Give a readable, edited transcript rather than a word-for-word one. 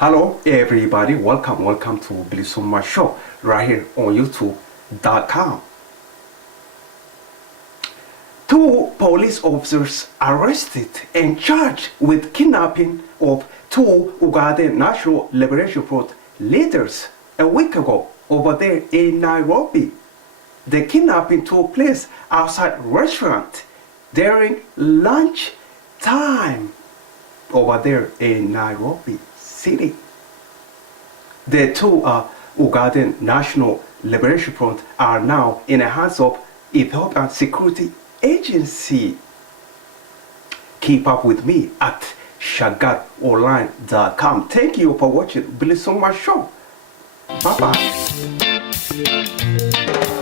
Hello everybody, welcome to bilisummaashow right here on youtube.com. Two police officers arrested and charged with kidnapping of two Ugandan National Liberation Front leaders a week ago over there in Nairobi. The kidnapping took place outside a restaurant during lunch time over there in Nairobi City. The two Ugandan National Liberation Front are now in the hands of Ethiopian security agency. Keep up with me at shagaronline.com. Thank you for watching bilisummaashow. Bye bye.